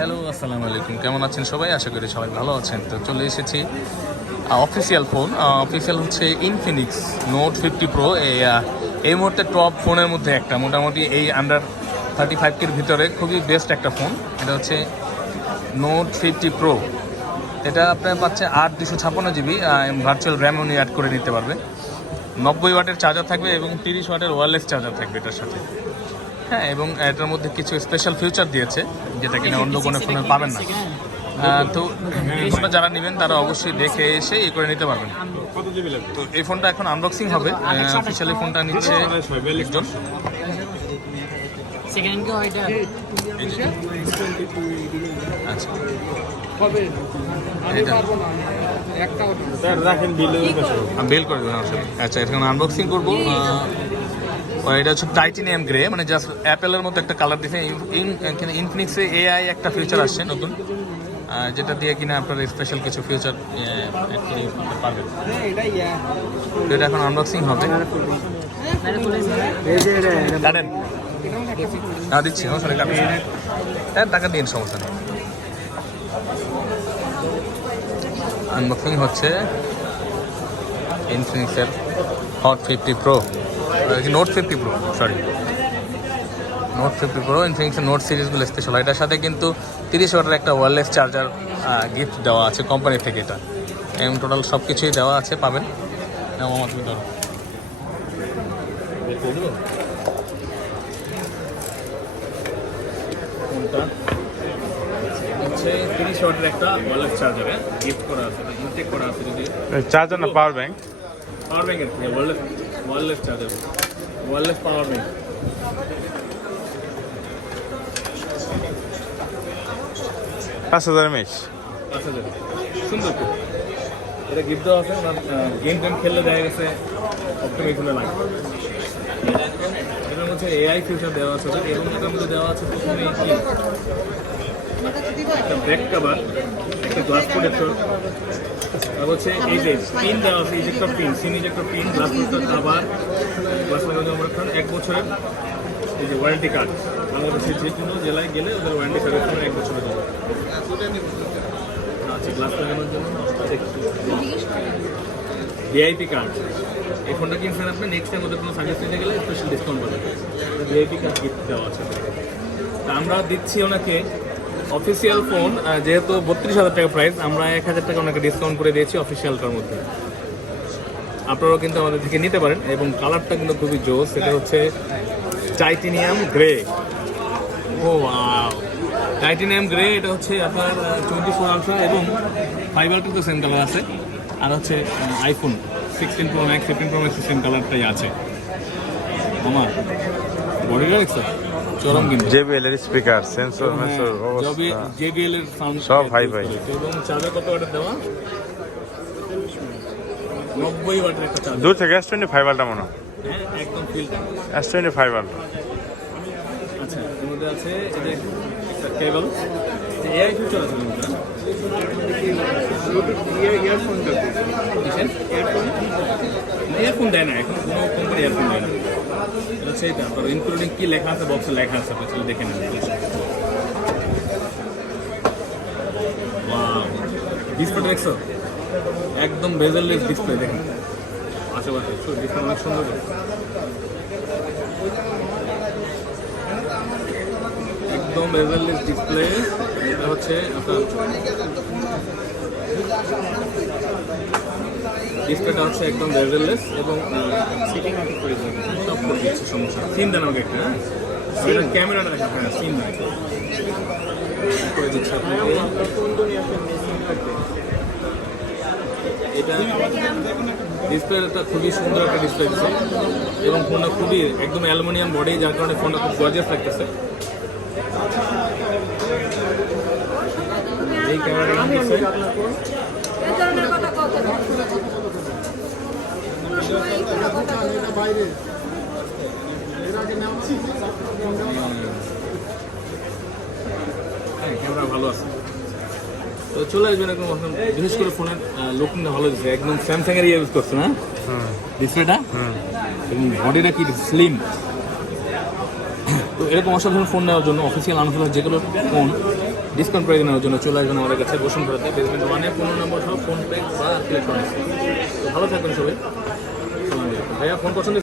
Hello, আসসালামু আলাইকুম। কেমন আছেন সবাই? আশা করি সবাই ভালো আছেন। তো চলে এসেছি অফিসিয়াল ফোন অফিসিয়াল হচ্ছে ইনফিনিক্স নোট ফিফটি প্রো এই এই মুহূর্তে টপ ফোনের মধ্যে একটা, মোটামুটি এই আন্ডার থার্টি ফাইভ কের ভিতরে খুবই বেস্ট একটা ফোন এটা হচ্ছে নোট ফিফটি প্রো এটা আপনার পাচ্ছে আট দুশো ছাপ্পান্ন জিবি ভার্চুয়াল র্যাম উনি অ্যাড করে নিতে পারবে। নব্বই ওয়াটের চার্জার থাকবে এবং তিরিশ ওয়াটের ওয়্যারলেস চার্জার থাকবে এটার সাথে। হ্যাঁ এবং এটার মধ্যে কিছু স্পেশাল ফিউচার দিয়েছে যেটা কিনা অন্য কোনো ফোনে পাবেন না। তো এই ফোনটা যারা নেবেন তারা অবশ্যই দেখে এসে ই করে নিতে পারবেন। কত জিবি লাগবে? তো এই ফোনটা এখন আনবক্সিং হবে। অফিসিয়ালি ফোনটা নিচ্ছে একজন। আচ্ছা। বেল করে দেবেন আচ্ছা এখন আনবক্সিং করব। এটা হচ্ছে টাইটেনিয়াম গ্রে মানে জাস্ট অ্যাপেলের মতো একটা কালার দিছে। ইনফিনিক্সে এআই একটা ফিচার আসছে নতুন যেটা দিয়ে কিনা আপনার স্পেশাল কিছু করতে পারবেন। এটা এখন আনবক্সিং হবে। না, দিচ্ছি হ্যাঁ টাকা দিন, সমস্যা নেই। আনবক্সিং হচ্ছে ইনফিনিক্সের Hot fifty Pro Note fifty Pro sorry Note fifty Pro ইনফিনিক্সের note সিরিজগুলো স্পেশাল এটার সাথে কিন্তু তিরিশ ওয়াটের একটা ওয়্যারলেস চার্জার গিফট দেওয়া আছে কোম্পানি থেকে এটা। এম টোটাল সব কিছুই দেওয়া আছে পাবেন। আমার তুমি ধরো। চার্জার না পাওয়ার ব্যাংক পাওয়ার ব্যাংকের wireless wireless charger wireless power bank পাঁচ হাজার এমএইচ আচ্ছা আচ্ছা সুন্দর খুব এটা গিফট দেওয়া আছে ওনার গেম টেম খেললে দেখা গেছে অপটিমাইজ হলে লাগে। এটার মধ্যে এআই ফিউচার দেওয়া আছে এবং এটার মধ্যে দেওয়া আছে প্রথমে কি একটা ব্যাক কভার একটা গ্লাস প্রোটেক্টর হচ্ছে এই যে পিন দেওয়া আছে ejector pin SIM ejector pin glass আবার গ্লাস লাগানো এক বছরের এই যে ওয়ারেন্টি কার্ড বাংলাদেশের যে কোনো জেলায় গেলে ওদের ওয়ারেন্টি সার্ভিস এক বছরের দেবে আচ্ছা গ্লাস লাগানোর জন্য ভিআইপি কার্ড এই ফোনটা কিনছেন আপনি নেক্সট টাইম ওদের কোনো সার্ভিস নিতে গেলে স্পেশাল ডিসকাউন্ট পাবেন। ভিআইপি কার্ড গিফট দেওয়া আছে। তা আমরা দিচ্ছি ওনাকে অফিসিয়াল ফোন যেহেতু বত্রিশ হাজার টাকা প্রাইস আমরা এক হাজার টাকা ওনাকে ডিসকাউন্ট করে দিয়েছি অফিসিয়ালটার মধ্যে। আপনারাও কিন্তু আমাদের থেকে নিতে পারেন এবং কালারটা কিন্তু খুবই জোস, সেটা হচ্ছে টাইটেনিয়াম গ্রে ও টাইটেনিয়াম গ্রে এটা হচ্ছে আপনার টোয়েন্টি ফোর আলট্রা এবং ফাইবার টু তো সেম কালার আছে। আর হচ্ছে iPhone sixteen Pro Max fifteen Pro Max same কালারটাই আছে। আমার বডিটা দেখছ চরম কিন্তু। জেবিএল এর স্পিকার সেন্সর মেসর অবস্থা। জেবিএল এর সাউন্ড সব hi-fi। এবং চার্জার কত ওয়াটের দেওয়া? নব্বই ওয়াটের একটা চার্জার দূর থেকে এস টোয়েন্টি ফাইভ আলটা মনে হয়। হ্যাঁ একদম ফিল্টার এস টোয়েন্টি ফাইভ আলটা। আচ্ছা এর মধ্যে আছে এই একটা কেবল এআই ফিচার আছে এর মধ্যে না? কিসের? ইয়ারফোন দেয় না এখন কোনো কোম্পানি ইয়ারফোন দেয় না। এটা এটা আপনার ইনক্লুডিং কি লেখা আছে বক্সে লেখা আছে আপনি দেখে নেন। ডিসপ্লে দেখছ? একদম বেজেললেস ডিসপ্লে দেখেন। আশেপাশে ডিসপ্লে অনেক সুন্দর একদম বেজেললেস ডিসপ্লে এটা হচ্ছে আপনার ডিসপ্লেটা হচ্ছে একদম বেজেললেস এবং সিটিং সব করে দিচ্ছে সমস্যা সিন দেন আমাকে একটা হ্যাঁ? ক্যামেরাটা দেখা হয় সিন দেন। করে দিচ্ছে আপনাকে। এটা ডিসপ্লেটা খুবই সুন্দর একটা ডিসপ্লে দিচ্ছে। এবং ফোনটা খুবই একদম অ্যালুমিনিয়াম বডি যার কারণে ফোনটা খুব গর্জিয়াস লাগতেছে। এই ক্যামেরাটা হ্যাঁ ক্যামেরা ভালো আছে। তো চলে আসবেন একদম বিশেষ করে ফোনের লুকিংটা ভালো দিচ্ছে একদম স্যামসাং এর ইউজ করছে না? ডিসপ্লেটা এবং বডিটা কি স্লিম তো এরকম অসাধারণ ফোন নেওয়ার জন্য অফিসিয়াল আনফিল যেগুলো ফোন ডিসকাউন্ট প্রাইস নেওয়ার জন্য চলে আসবেন আমাদের কাছে বসুন্ধরাতে। বেসমেন্ট ওয়ানে পনেরো নম্বর সহ ফোন পে বা ইলেকট্রনিক্স ভালো থাকবেন সবাই। ভাইয়া ফোন পছন্দ